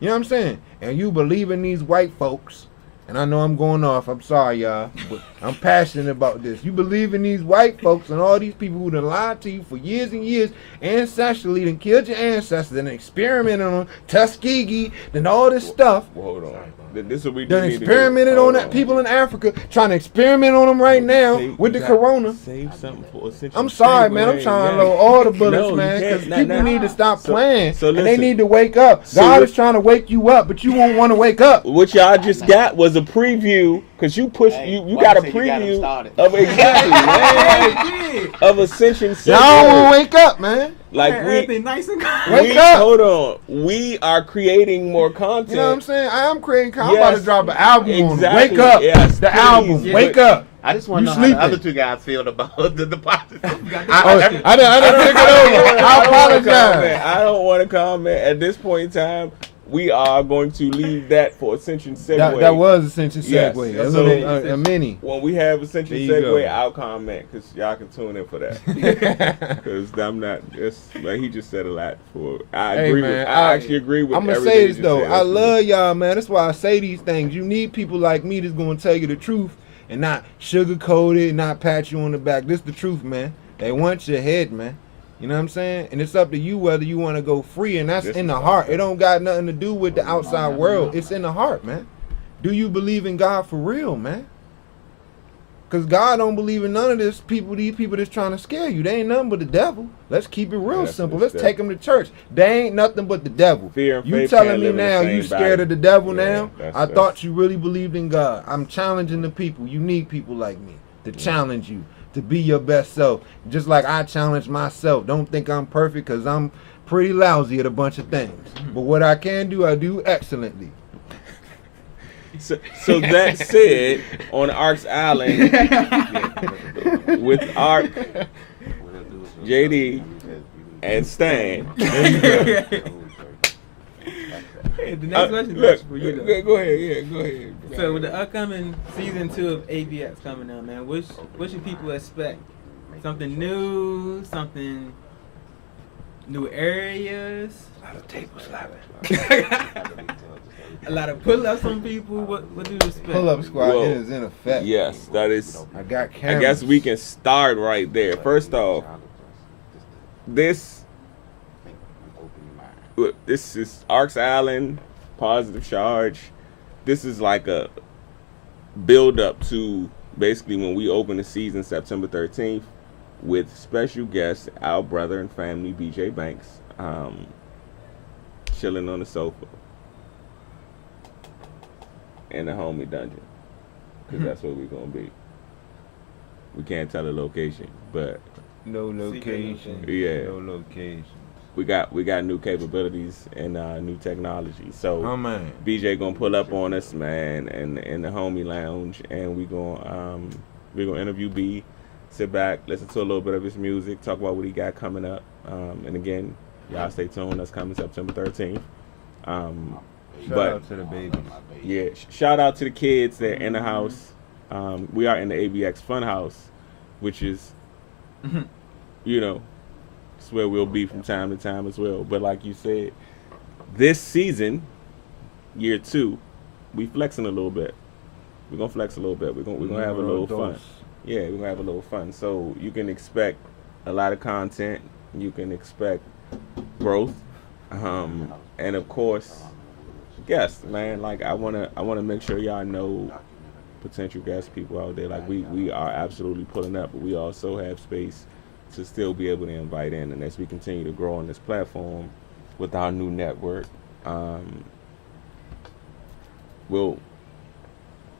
You know what I'm saying? And you believe in these white folks. And I know I'm going off. I'm sorry, y'all. But I'm passionate about this. You believe in these white folks and all these people who done lied to you for years and years, ancestrally, and killed your ancestors and experimented on Tuskegee and all this stuff. Well, hold on. This is what we Done need to do. experimented on that people in Africa, trying to experiment on them right now with the Corona. Save something for essential. I'm sorry, man. I'm trying to load all the bullets, No, man, you because can't. people need to stop playing, so and they listen. need to wake up. So God what- is trying to wake you up, but you won't want to wake up. What y'all just got was a preview, because you pushed, you got a preview of exactly, man, of Ascension 7. Y'all won't wake up, man. Like everything nice and good. Wake up. Hold on. We are creating more content. You know what I'm saying? I am creating. I'm about to Yes. drop an album on it. Exactly. Wake up. Yes, The please. album. Yeah. Wake up. I just want You to know how the sleeping. other two guys feel about the positive. I didn't think it over. I apologize. I don't want to comment. At this point in time, we are going to leave that for Ascension Segue. That was Ascension Yes. Segue. So- A mini. When we have Ascension There you Segue, go. I'll comment because y'all can tune in for that. Because I'm not. Like he just said a lot. I Hey, agree man, with. I actually agree with. I'm gonna everything say he this just though. said. I love y'all, man. That's why I say these things. You need people like me that's gonna tell you the truth and not sugarcoat it, not pat you on the back. This the truth, man. They want your head, man. You know what I'm saying? And it's up to you whether you want to go free, and that's This in is the what heart. I'm It don't got nothing to do with the outside world. It's in the heart, man. Do you believe in God for real, man? Because God don't believe in none of this people. These people that's trying to scare you, they ain't nothing but the devil. Let's keep it real That's simple. what Let's it's take them to church. They ain't nothing but the devil. Fear and You faith telling can't me live in the now same you scared body. of the devil Yeah, now? I that's- thought you really believed in God. I'm challenging the people. You need people like me to challenge you, to be your best self. Just like I challenge myself. Don't think I'm perfect because I'm pretty lousy at a bunch of things. But what I can do, I do excellently. So that said, on Ark's Island with Ark, JD, and Stan. Hey, the next question Look, is for you though. go ahead. Yeah, go ahead. So with the upcoming season 2 of ABX coming out, man, what should people expect? Something new, something new areas, A lot of table slapping. a lot of pull-ups from people. What do you expect? Pull up squad Whoa. is in effect. Yes, that is. I got I cameras. guess we can start right there. First off, this is Ark's Island, Positive Charge. This is like a build up to basically when we open the season September 13th with special guest our brother and family BJ Banks, chilling on the sofa in the homie dungeon, because that's where we're gonna be. We can't tell the location, but No location. Yeah. No location. we got new capabilities and new technology. So Oh man. BJ gonna pull up on us, man, in the homie lounge, and we're gonna interview B, sit back, listen to a little bit of his music, talk about what he got coming up, and again, y'all stay tuned. That's coming September 13th. Shout out to the babies. Yeah, shout out to the kids that are in the house. We are in the ABX Fun House, which is, you know, it's where we'll be from time to time as well. But like you said, this season, year 2, we flexing a little bit. We're gonna flex a little bit. We're gonna have a little fun. Yeah, we're gonna have a little fun. So you can expect a lot of content. You can expect growth, and of course, guests, man. Like I wanna make sure y'all know potential guest people out there. Like we are absolutely pulling up, but we also have space to still be able to invite in. And as we continue to grow on this platform with our new network, we'll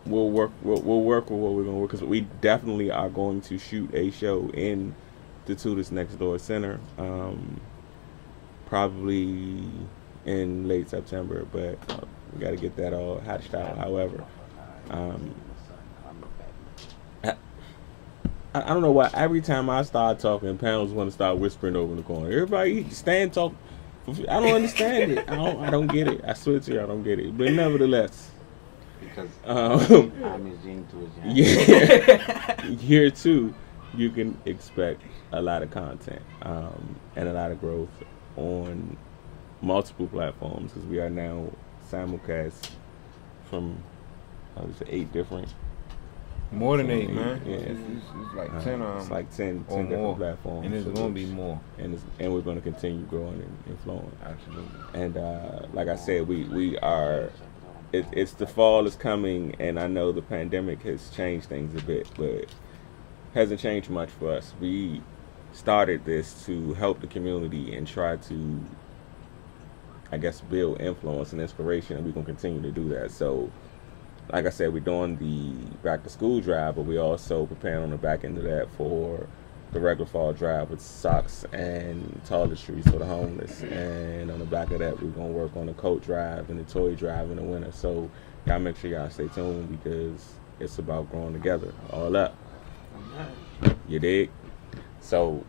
work with what we're gonna work, because we definitely are going to shoot a show in the Tutors Next Door Center, probably in late September, but we got to get that all hatched out. However, I don't know why every time I start talking, panels want to start whispering over in the corner. Everybody stand talk. I don't understand it. I don't get it. I swear to you, I don't get it. But nevertheless, Because um, I'm his gene to his yang. yeah, year 2, you can expect a lot of content and a lot of growth on multiple platforms, because we are now simulcast from 8 different. More than 8, man. Yeah. It's like 10 It's like 10 or different more. platforms. And it's So gonna be more. and we're going to continue growing and flowing. Absolutely. And like I said, we are. It's the fall is coming, and I know the pandemic has changed things a bit, but hasn't changed much for us. We started this to help the community and try to, I guess, build influence and inspiration, and we're gonna continue to do that. So, like I said, we're doing the back to school drive, but we also preparing on the back end of that for the regular fall drive with socks and toiletries for the homeless. And on the back of that, we're gonna work on the coat drive and the toy drive in the winter. So y'all make sure y'all stay tuned, because it's about growing together, all up. You dig? So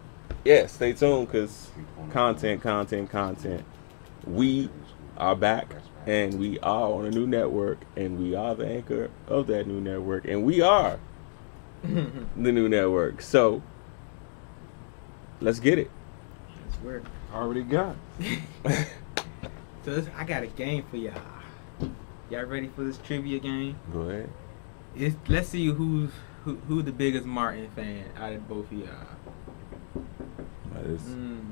yeah, stay tuned, because content. We are back, and we are on a new network, and we are the anchor of that new network, and we are the new network. So let's get it. That's weird. Already got. So I got a game for y'all. Y'all ready for this trivia game? Go ahead. Let's see who the biggest Martin fan out of both of y'all.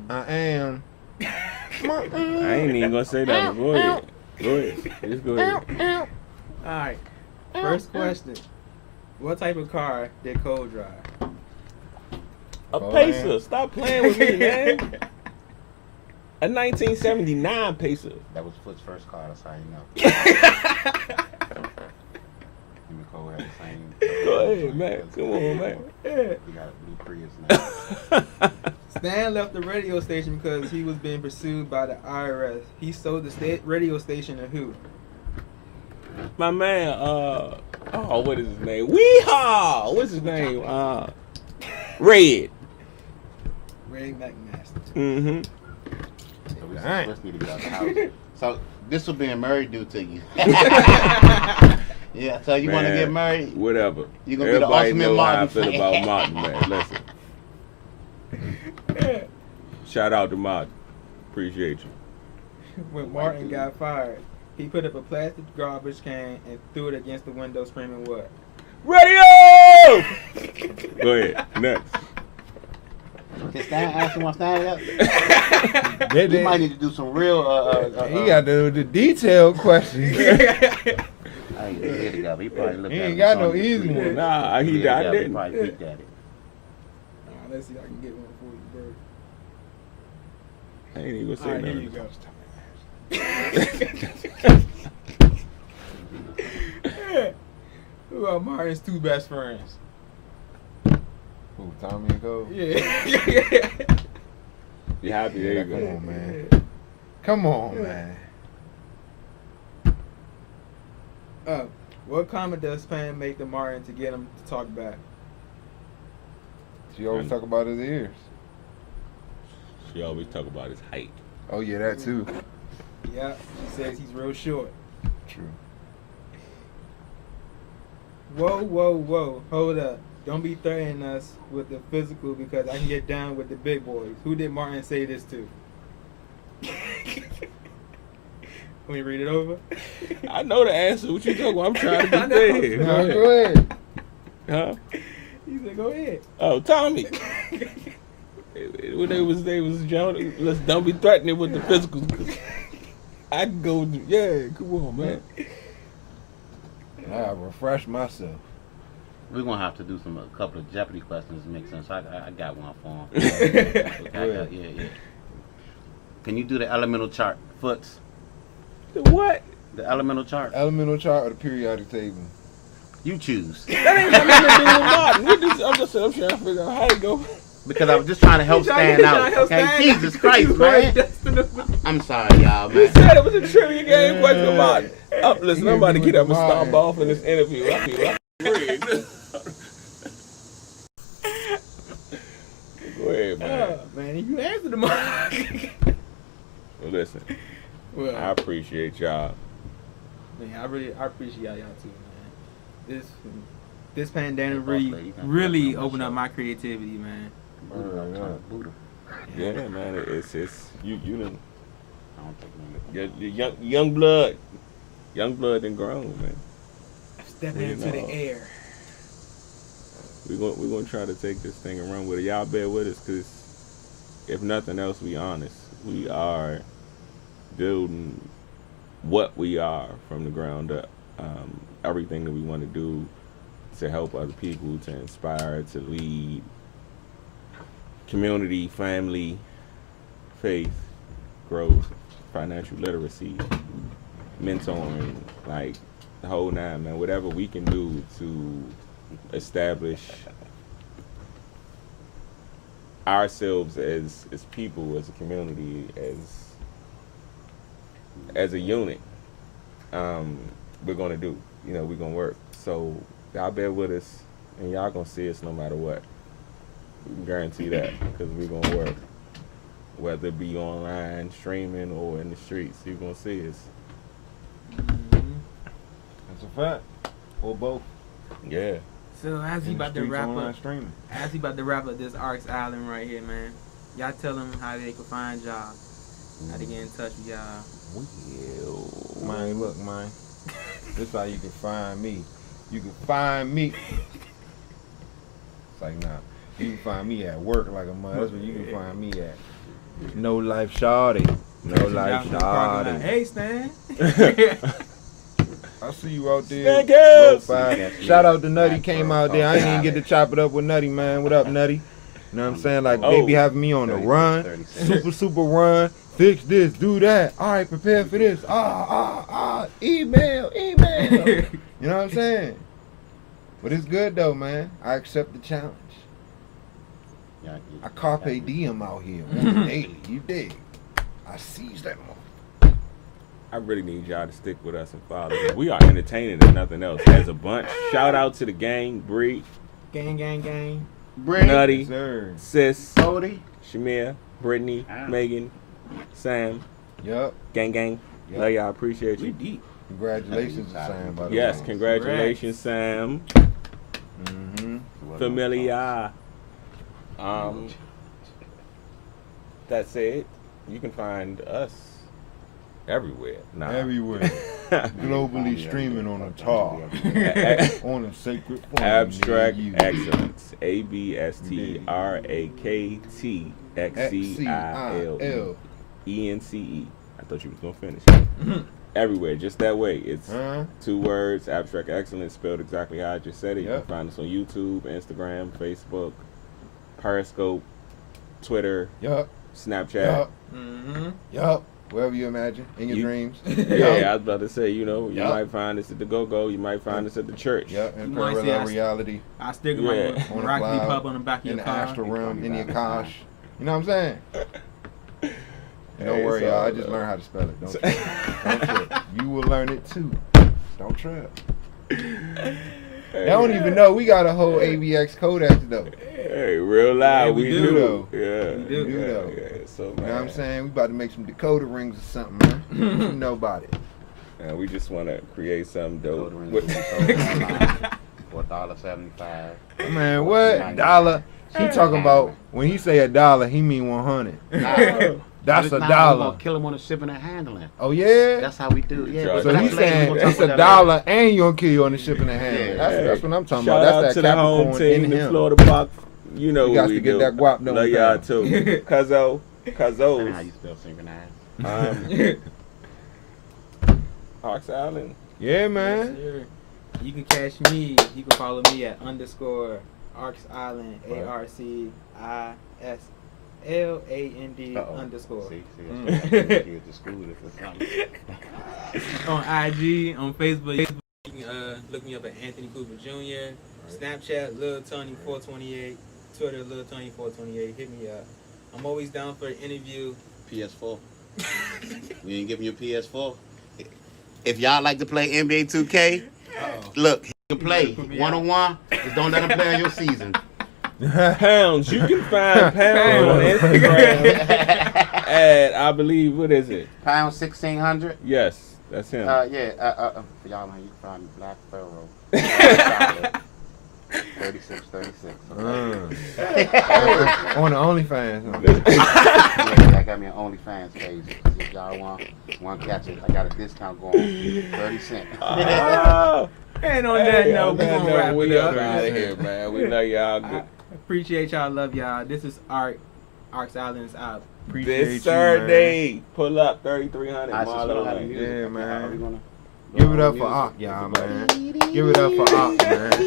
I am. I ain't even gonna say that. Go ahead. Go ahead. Just go ahead. All right. First question: what type of car did Cole drive? A Pacer. Stop playing with me, man. A 1979 Pacer. That was Foot's first car. That's how you know. Him and Cole had the same. Go ahead, man. Come on, man. We got a blue Prius now. Stan left the radio station because he was being pursued by the IRS. He sold the radio station to who? My man, what is his name? Weehaw! What's his name? Red. Ray McMaster. Mm-hmm. So we just need to get out the house. So this will being married do to you. Yeah. So you want to get married? Whatever. You gonna be the Everybody ultimate know how I Martin feel fan. about Martin, man. Listen. Shout out to Martin. Appreciate you. When Martin got fired, he put up a plastic garbage can and threw it against the window, screaming what? Radio! Go ahead. Next. Can Stan ask him on stand up? They You might need to do some real. He got the detailed questions. I ain't here to go. He probably looked He at ain't it got on no the easy screen. one. Nah, I He didn't. probably peeked at it. Let's see if I can get one for you, bro. I ain't even All say right, here nothing. you go. Who are Martin's two best friends? Who, Tommy and Cole? Yeah. You happy? There you Come go. on, man. Come on, man. What comment does Span make to Martin to get him to talk back? She always talk about his ears. She always talk about his height. Oh yeah, that too. Yeah, she says he's real short. True. Whoa, whoa, whoa. Hold up. Don't be threatening us with the physical because I can get down with the big boys. Who did Martin say this to? Let me read it over. I know the answer. What you talking about? I'm trying to I be know. fair. No, go ahead. Huh? He said, go ahead. Oh, Tommy. When they was John, let's don't be threatening with the physical. I can go. Yeah, come on, man. I refresh myself. We're gonna have to do a couple of Jeopardy questions to make sense. I got one for him. Yeah. Can you do the elemental chart, Foots? The what? The elemental chart. Elemental chart or the periodic table? You choose. That ain't got nothing to do with Martin. I'm trying to figure out how to go. Because I was just trying to help stand out. Okay, Jesus Christ, man. I'm sorry, y'all, You man. said it was a trivia game question for Martin. Listen, I'm about to get up and stomp off in this interview. I feel rigged. Go ahead, man. Oh, man, you answered the mark. Well, listen, Well, I appreciate y'all. man, I appreciate y'all too, man. This pandemic You really got opened show. up my creativity, man. Yeah, man, it's you done I don't think we your young blood and grown, man. Stepping You into know. the air. We're gonna try to take this thing and run with it. Y'all bear with us, cause if nothing else, we honest. We are building what we are from the ground up. Everything that we want to do to help other people, to inspire, to lead, community, family, faith, growth, financial literacy, mentoring, like the whole nine, man. Whatever we can do to establish ourselves as people, as a community, as a unit, we're gonna do. We're gonna work. So y'all bear with us, and y'all gonna see us no matter what. We can guarantee that, because we're gonna work. whether it be online, streaming, or in the streets. You're gonna see us. That's a fact. Or both. Yeah. So as he In the about to streets, wrap online up, streaming. this Arcs Island right here, man. Y'all tell them how they can find y'all, how to get in touch with y'all. Man, look, man. This how you can find me. You can find me. It's like, nah. You can find me at work like a mother. That's where you can find me at. No life shawty. No life Y'all in the parking lot, shawty. hey, Stan. I see you out there. Thank you. Low five. Shout out to Nutty, came out there. I ain't even get to chop it up with Nutty, man. What up, Nutty? You know what I'm saying? Like, they be having me on the run. Super run. Fix this, do that. All right, prepare for this. Email. You know what I'm saying? But it's good, though, man. I accept the challenge. I carpe diem out here on the daily. You dig? I seize that moment. I really need y'all to stick with us and follow. We are entertaining and nothing else. As a bunch, shout out to the gang, Bree, Gang. Nutty, Yes, sir. Sis, Cody. Shamir, Brittany, Megan, Sam, Yup. gang. Yep. Love y'all, appreciate We you. deep. Congratulations to Sam, by the Yes, way. congratulations, Sam. Mm-hmm. Familiar. That said, you can find us everywhere. Nah. Everywhere. Globally streaming on a tar. On a sacred phone. Abstract near you. Excellence. ABSTRAKTXCILENCE. I thought you was gonna finish. Everywhere, just that way. It's Huh? 2 words. Abstract Excellence, spelled exactly how I just said it. You Yep. can find us on YouTube, Instagram, Facebook, Periscope, Twitter, Yup. Snapchat. Yup. Mm-hmm. Yup. Wherever you imagine. In your You- dreams. Yeah, I was about to say, you Yup. might find us at the Go-Go, you might find us at the church. Yup. In You might see parallel us- reality. I stick Yeah. my On the Rock cloud, Pub on the back of In your the car. astral realm. In the Akash. You know what I'm saying? Don't Hey, worry, it's y'all. all I just love. learned how to spell it. Don't trip. Don't trip. You will learn it too. Don't trip. They don't even know we got a whole ABX codex though. Hey, real loud, Yeah, we, we do. do. Yeah, We do. do, though. Yeah, so, You know what I'm man. saying? We about to make some Dakota rings or something, man. You know about it. Man, we just want to create something dope. Code With- for $1.75. Man, what? Dollar? He talking about, when he say $1, he mean 100. That's We're a gonna dollar. kill him on the shipping and handling. Oh yeah? That's how we do it. Yeah. So but So that's he's later. saying We're gonna it's talk about $1 and you gonna kill you on the shipping and handling. Yeah. That's what I'm talking Shout about. out That's to that the home Capricorn team, in the him. Florida Buck. You know You what got we to get do. that guap done Love with y'all that. too. Cuzzo. that. That's Cuzzos. how you spell synchronize. Hawks Island. Yeah, man. Sure. You can catch me. You can follow me at _Arcs Island ARCISLAND Uh-oh. See, Mm. that's what kids to school if it's something. on IG, on Facebook. You can look me up at Anthony Cooper Jr. Snapchat Lil Tony 428. Twitter Lil Tony 428. Hit me up. I'm always down for an interview. PS4. We ain't giving you a PS4. If y'all like to play NBA 2K, look, he can play one-on-one. Just don't let him play on your season. Pounds. You can find Pounds on Instagram at, I believe, what is it? Pound 1600. Yes, that's him. For y'all, you can find Black Pharaoh. 36. On the OnlyFans. Huh? Yeah, I got me an OnlyFans page. If y'all want to catch it, I got a discount going. 30 cents. Oh. And on that Hey, note, on we're that going to note, wrap we it up up. out of here, man. We love y'all. I appreciate y'all. Love y'all. This is Arcs Island's out. Appreciate This you, Saturday, pull up 3300 Marlowe Lane. Yeah, man. Are we gonna Give it up for Ock, y'all, man. Give it up for Ock, man.